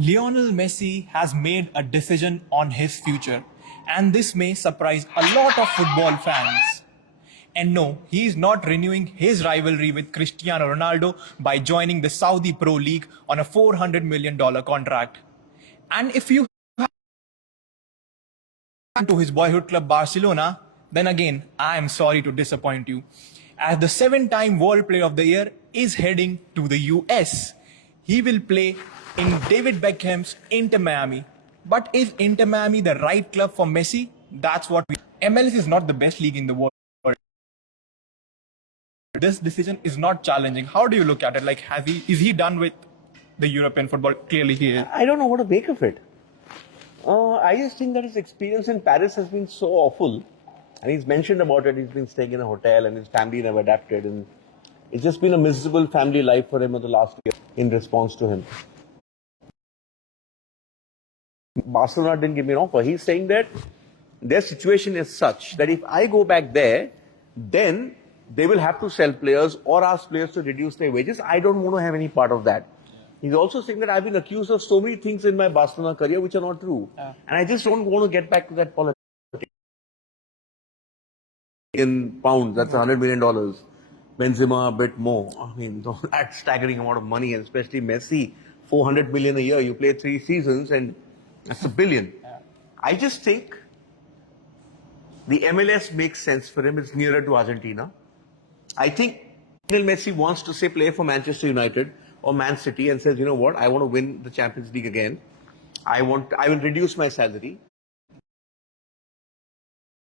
Lionel Messi has made a decision on his future, and this may surprise a lot of football fans. And no, he is not renewing his rivalry with Cristiano Ronaldo by joining the Saudi Pro League on a $400 million contract. And if you to his boyhood club Barcelona, then again, I am sorry to disappoint you, as the 7-time World Player of the Year is heading to the US. He will play in David Beckham's Inter Miami. But is Inter Miami the right club for Messi? That's what we... MLS is not the best league in the world. This decision is not challenging. How do you look at it? Like, is he done with the European football? Clearly he is. I don't know what to make of it. I just think that his experience in Paris has been so awful. And he's mentioned about it. He's been staying in a hotel and his family never adapted. And it's just been a miserable family life for him in the last year in response to him. Barcelona didn't give me an offer. He's saying that their situation is such that if I go back there, then they will have to sell players or ask players to reduce their wages. I don't want to have any part of that. He's also saying that I've been accused of so many things in my Barcelona career which are not true. And I just don't want to get back to that politics. In pounds, that's $100 million. Benzema, a bit more. I mean, that's staggering amount of money, and especially Messi, $400 million a year. You play 3 seasons and that's $1 billion. I just think the MLS makes sense for him. It's nearer to Argentina. I think Lionel Messi wants to say play for Manchester United or Man City and says, you know what, I want to win the Champions League again. I will reduce my salary.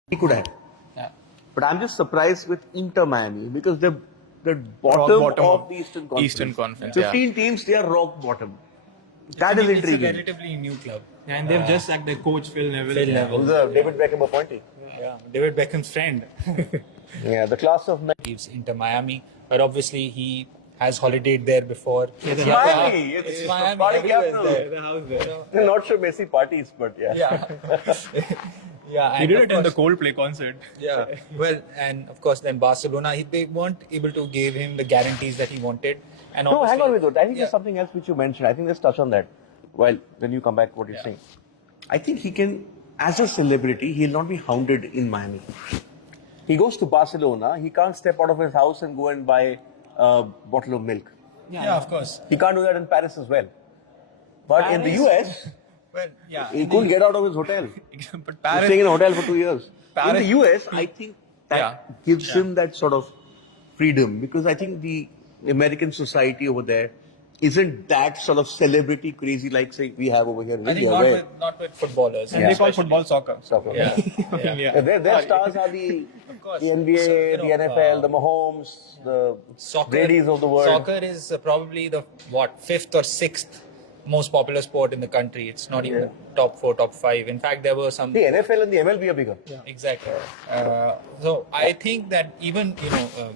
He could have. Yeah. But I'm just surprised with Inter Miami because they're bottom of the Eastern Conference. 15 teams, they are rock bottom. That is intriguing. It's a relatively new club. And they've just sacked their coach, Phil Neville. Who's the David Beckham appointee? Yeah, David Beckham's friend. Yeah, the class of men. Leaves into Miami, but obviously he has holidayed there before. It's Miami. It's Miami. party capital. The house there. I'm not sure Messi parties, but yeah. Yeah. He did it in the Coldplay concert. Yeah. Well, and of course, then Barcelona, they weren't able to give him the guarantees that he wanted. And no, hang on with it. I think there's something else which you mentioned. I think let's touch on that. Well, when you come back, what you're saying. I think he can, as a celebrity, he'll not be hounded in Miami. He goes to Barcelona, he can't step out of his house and go and buy a bottle of milk. Yeah, of course. He can't do that in Paris as well. But in the US, he couldn't get out of his hotel. But He's staying in a hotel for 2 years. In the US, I think that gives him that sort of freedom because I think the American society over there isn't that sort of celebrity crazy like say we have over here in India. I think not with footballers. And they call football soccer. Yeah. Their stars are the NBA, the NFL, the Mahomes, the Brady's of the world. Soccer is probably the 5th or 6th most popular sport in the country. It's not even top 4, top 5. In fact, there were some... The NFL and the MLB are bigger. Yeah. Exactly. So I think that even,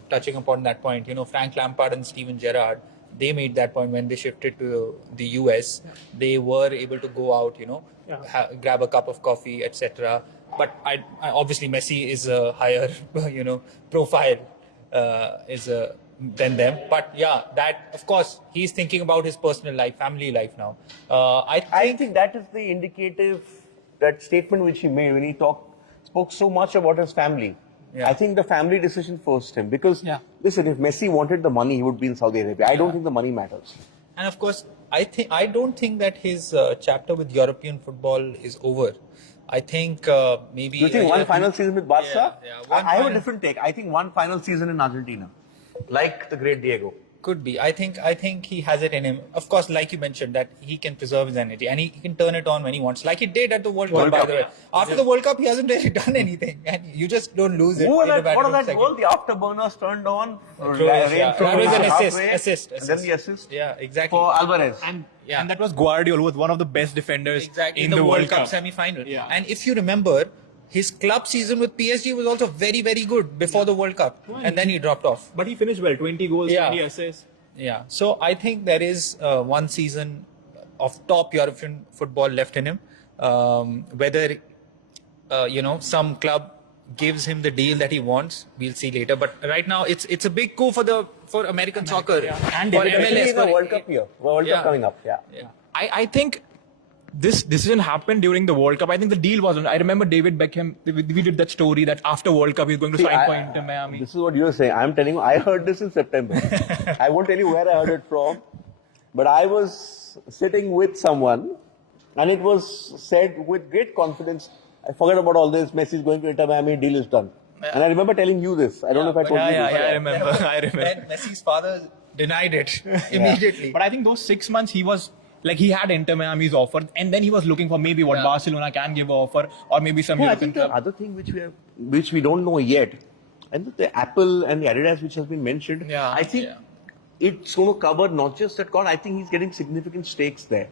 touching upon that point, Frank Lampard and Steven Gerrard, they made that point when they shifted to the US. They were able to go out, grab a cup of coffee, etc. But I obviously Messi is a higher, profile than them. But yeah, that of course he's thinking about his personal life, family life now. I think that is the indicative, that statement which he made when he spoke so much about his family. Yeah. I think the family decision forced him because, listen, if Messi wanted the money, he would be in Saudi Arabia. I don't think the money matters. And of course, I don't think that his chapter with European football is over. I think maybe... You think one final season with Barca? I have a different take. I think one final season in Argentina, like the great Diego. Could be. I think he has it in him. Of course, like you mentioned, that he can preserve his energy and he can turn it on when he wants, like he did at the World Cup, by the way. After the World Cup, he hasn't really done anything, and you just don't lose it. What was that goal? The afterburners turned on. That was an assist. And then the assist. Yeah, exactly. For Alvarez. And that was Guardiola, who was one of the best defenders in the World Cup semi-final. Yeah. And if you remember, his club season with PSG was also very, very good before the World Cup. And then he dropped off. But he finished well, 20 goals, 20 assists. Yeah. So I think there is one season of top European football left in him. Whether, some club gives him the deal that he wants, we'll see later. But right now, it's a big coup for American soccer. And for MLS. The World Cup here. World Cup coming up. Yeah. I think this decision happened during the World Cup. I think the deal wasn't. I remember David Beckham. We did that story that after World Cup he's going to sign for Inter Miami. This is what you're saying. I'm telling you, I heard this in September. I won't tell you where I heard it from, but I was sitting with someone, and it was said with great confidence. I forget about all this. Messi is going to Inter Miami. Deal is done. Yeah. And I remember telling you this. I don't know if I told you this. Yeah, I remember. I remember. And Messi's father denied it immediately. But I think those 6 months he was. Like he had Inter Miami's offer, and then he was looking for maybe what Barcelona can give an offer, or maybe some. I think the other thing which we don't know yet, and the Apple and the Adidas which has been mentioned, I think it's going to cover not just that call. I think he's getting significant stakes there.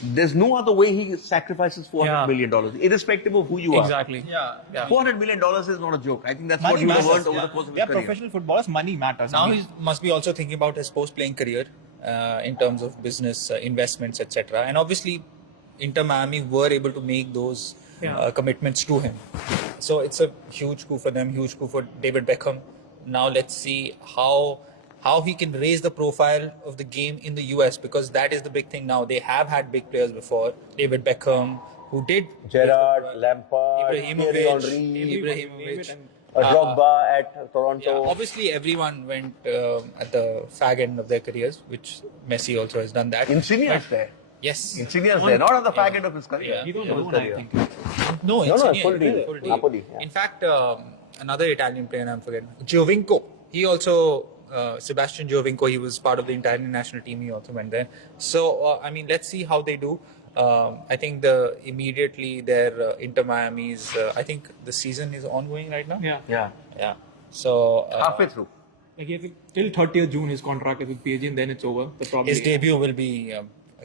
There's no other way he sacrifices $400 million, irrespective of who you are. Exactly. $400 million is not a joke. I think that's money what he would have matters, earned over the course of his They are career. professional footballers. Money matters. Now he must be also thinking about his post-playing career. In terms of business investments, etc. And obviously, Inter Miami were able to make those commitments to him. So it's a huge coup for them, huge coup for David Beckham. Now let's see how he can raise the profile of the game in the US, because that is the big thing now. They have had big players before. David Beckham, who did Gerrard, Lampard, Thierry Henry, Ibrahimovic. Drogba at Toronto. Obviously, everyone went at the fag end of their careers, which Messi also has done that. Insignia's there. Yes. Insignia's there, not on the fag end of his career. He's on loan, I think. No, full deal. Napoli. In fact, another Italian player, I'm forgetting, Giovinco. He also, Sebastian Giovinco, he was part of the Italian national team. He also went there. So, I mean, let's see how they do. I think immediately their Inter Miami's, I think the season is ongoing right now. Yeah. So Halfway through. Like till 30th June his contract is with PSG, and then it's over. His debut will be a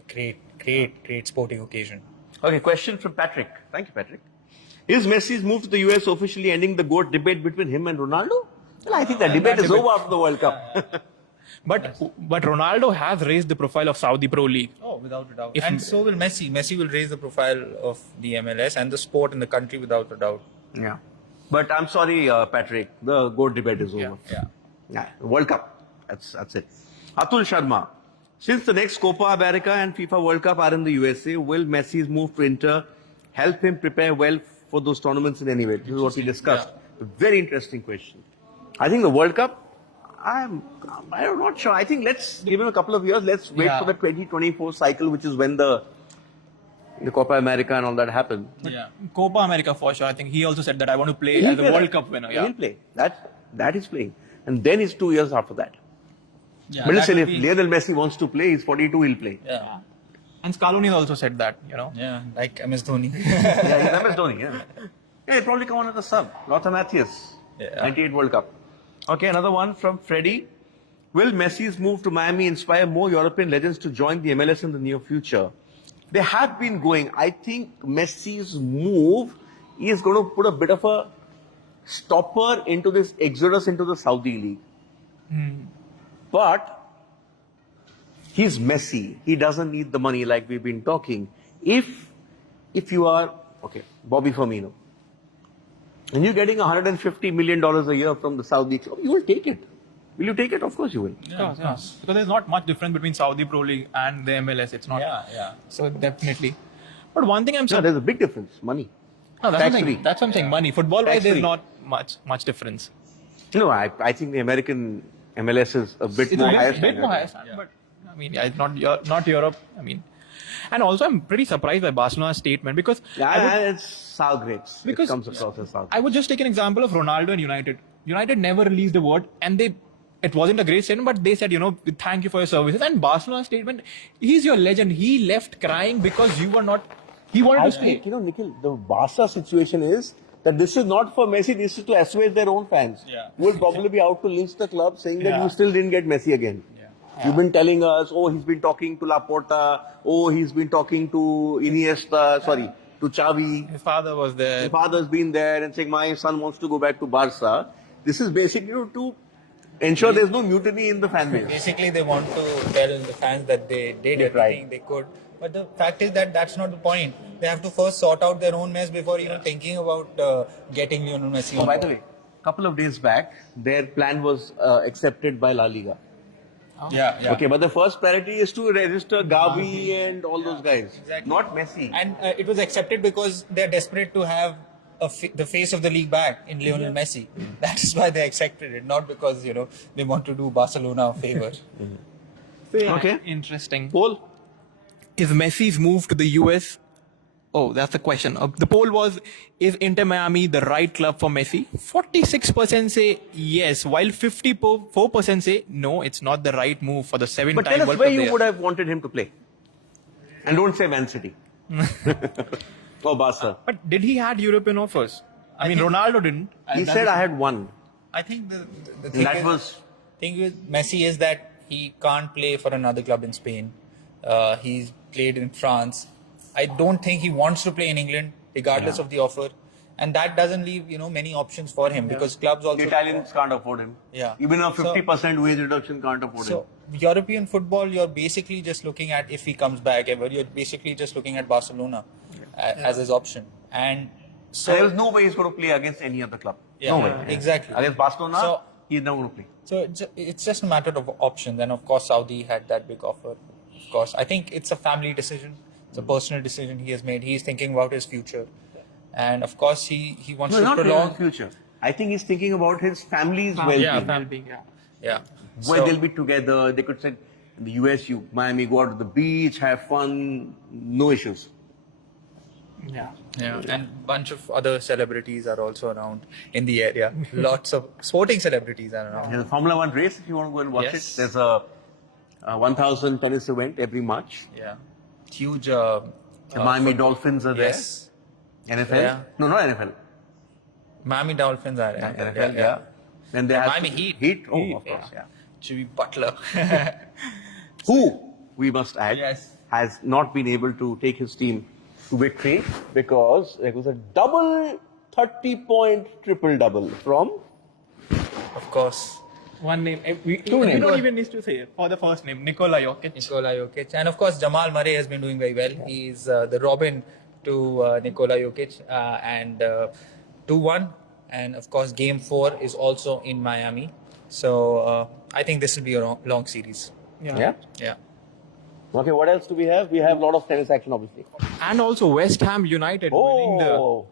great sporting occasion. Okay, question from Patrick. Thank you, Patrick. Is Messi's move to the US officially ending the GOAT debate between him and Ronaldo? Well, I think that debate is over after the World Cup. But Ronaldo has raised the profile of Saudi Pro League. Oh, without a doubt. And so will Messi. Messi will raise the profile of the MLS and the sport in the country without a doubt. Yeah. But I'm sorry, Patrick, the GOAT debate is over. Yeah. World Cup. That's it. Atul Sharma. Since the next Copa America and FIFA World Cup are in the USA, will Messi's move to Inter help him prepare well for those tournaments in any way? This is what we discussed. A very interesting question. I think the World Cup, I'm not sure. I think let's give him a couple of years. Let's wait for the 2024 cycle, which is when the Copa America and all that happen. Copa America for sure. I think he also said that I want to play as a World Cup winner. He'll play. That is playing. And then it's 2 years after that. But listen, if Lionel Messi wants to play, he's 42, he'll play. And Scaloni also said that, Yeah, like MS Dhoni. He's MS Dhoni, Yeah, he'll probably come on as a sub. Lothar Matthäus, 98 World Cup. Okay, another one from Freddie. Will Messi's move to Miami inspire more European legends to join the MLS in the near future? They have been going. I think Messi's move is going to put a bit of a stopper into this exodus into the Saudi League. But he's Messi. He doesn't need the money like we've been talking. If you are, Bobby Firmino, and you're getting $150 million a year from the Saudi club, you will take it. Will you take it? Of course you will. Because there's not much difference between Saudi Pro League and the MLS. It's not. So definitely. But one thing I'm saying. No, there's a big difference. Money. No, that's what I'm saying. Money. Football-wise, there's not much difference. I think the American MLS is a bit more higher standard. But I mean, it's not Europe. I mean, and also I'm pretty surprised by Barcelona's statement because it's sour grapes. It comes across as sour grapes. I would just take an example of Ronaldo and United. United never released a word, and it wasn't a great statement, but they said, thank you for your services. And Barcelona's statement, he's your legend. He left crying because you were not. He wanted to stay. Nikhil, the Barca situation is that this is not for Messi, this is to assuage their own fans. Who will probably be out to lynch the club saying that you still didn't get Messi again. You've been telling us, he's been talking to Laporta, he's been talking to Iniesta, to Xavi. His father was there. His father's been there and saying, my son wants to go back to Barca. This is basically to ensure there's no mutiny in the fan base. Basically, they want to tell the fans that they did everything they could. But the fact is that that's not the point. They have to first sort out their own mess before even thinking about getting Lionel Messi on by the way, a couple of days back, their plan was accepted by La Liga. Yeah. Okay, but the first priority is to register Gavi and all those guys, Exactly. not Messi. And it was accepted because they're desperate to have the face of the league back in Lionel Messi. That is why they accepted it, not because they want to do Barcelona a favor. Okay. Interesting. Paul? Is Messi's move to the US? Oh, that's the question. The poll was, is Inter Miami the right club for Messi? 46% say yes, while 54% say no, it's not the right move for the But seven-time tell us World where Cup you player. would have wanted him to play. And don't say Man City. Or Barca. But did he had European offers? I mean, think- Ronaldo didn't. He said I had one. I think the And thing, that was... thing with Messi is that he can't play for another club in Spain. He's played in France. I don't think he wants to play in England, regardless of the offer. And that doesn't leave, many options for him because clubs also... The Italians can't afford him. Yeah. Even a So- 50% wage reduction can't afford him. So, European football, you're basically just looking at, if he comes back ever, you're basically just looking at Barcelona as his option. And So there so, is no way he's going to play against any other club. Yeah, No way. exactly. Against Barcelona, So- he's not going to play. so it's just a matter of options. And of course, Saudi had that big offer. Of course, I think it's a family decision. It's a personal decision he has made. He's thinking about his future. And of course, he wants No, to not in prolong. the future. I think he's thinking about his family's well-being. well-being, yeah. Yeah. Where So- they'll be together. They could say, in the US, Miami, go out to the beach, have fun, no issues. Yeah. Yeah, and bunch of other celebrities are also around in the area. Lots of sporting celebrities are around. There's a Formula One race if you want to go and watch Yes. it. There's a 1,000 tennis event every March. Yeah, huge. The Miami football. Dolphins are there. Yes, NFL? Yeah. No, not NFL. Miami Dolphins are. NFL, yeah. Then they have Miami Heat. Heat, oh, of course, yeah. Jimmy Butler. Who, we must add, Yes. has not been able to take his team to victory because it was a double 30-point triple-double from... Of course, One name. We names. don't even need to say it. For the first name, Nikola Jokic. Nikola Jokic, and of course Jamal Murray has been doing very well. He's the Robin to Nikola Jokic, and 2-1. And of course, Game 4 is also in Miami. So I think this will be a long series. Yeah? Yeah. Okay, what else do we have? We have a lot of tennis action, obviously. And also West Ham United winning the Oh!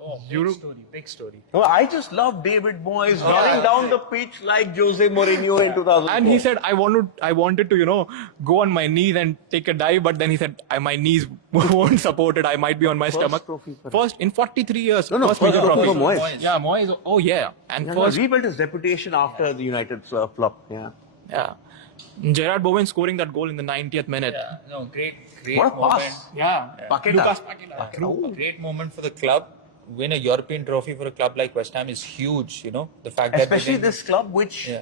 Big story. No, I just love David Moyes running down the pitch like Jose Mourinho in 2004. And he said, I wanted to, go on my knees and take a dive, but then he said, my knees won't support it. I might be on my stomach. trophy for First in 43 years. No, first first major trophy trophy. for Moyes. Yeah, Moyes. Oh yeah, and Yeah, first, rebuilt his reputation after the United flop. Yeah. yeah, Gerard Bowen scoring that goal in the 90th minute. Yeah, no, great What a moment. pass. Yeah. Paqueta. Lucas Paqueta. A great moment for the club. Win a European trophy for a club like West Ham is huge. The fact that Especially they didn't- this club, which Yeah.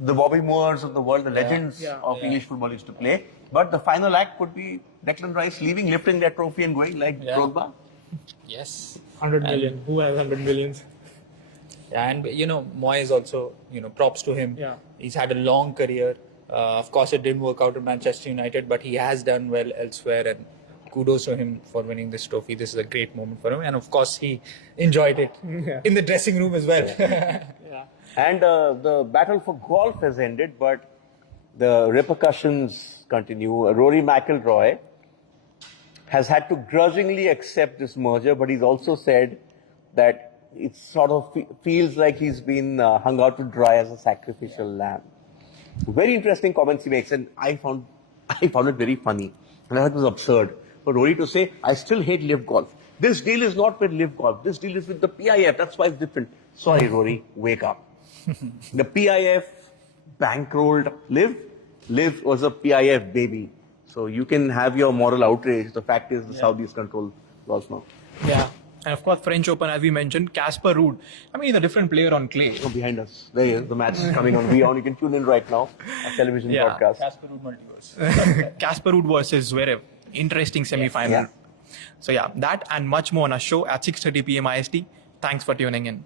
the Bobby Moores of the world, the legends Yeah. of English football used to play. But the final act would be Declan Rice leaving, lifting that trophy and going like Yeah. Drogba. Yes. 100 million. Who has 100 millions? And Moyes also, props to him. Yeah. He's had a long career. Of course, it didn't work out at Manchester United, but he has done well elsewhere. And kudos to him for winning this trophy. This is a great moment for him. And of course, he enjoyed it in the dressing room as well. And the battle for golf has ended, but the repercussions continue. Rory McIlroy has had to grudgingly accept this merger, but he's also said that it sort of feels like he's been hung out to dry as a sacrificial lamb. Very interesting comments he makes, and I found it very funny. And I thought it was absurd for Rory to say, I still hate Live Golf. This deal is not with Live Golf. This deal is with the PIF. That's why it's different. Sorry, Rory, wake up. The PIF bankrolled Live. Live was a PIF baby. So you can have your moral outrage. The fact is the Saudis control golf now. Yeah. And of course, French Open, as we mentioned, Casper Ruud. I mean, he's a different player on clay. Oh, behind us. There he is. The match is coming on WION. You can tune in right now. A television Yeah. broadcast. Casper Ruud multiverse. Casper Ruud versus Zverev. Interesting semi-final. Yeah. So yeah, that and much more on our show at 6:30 p.m. IST. Thanks for tuning in.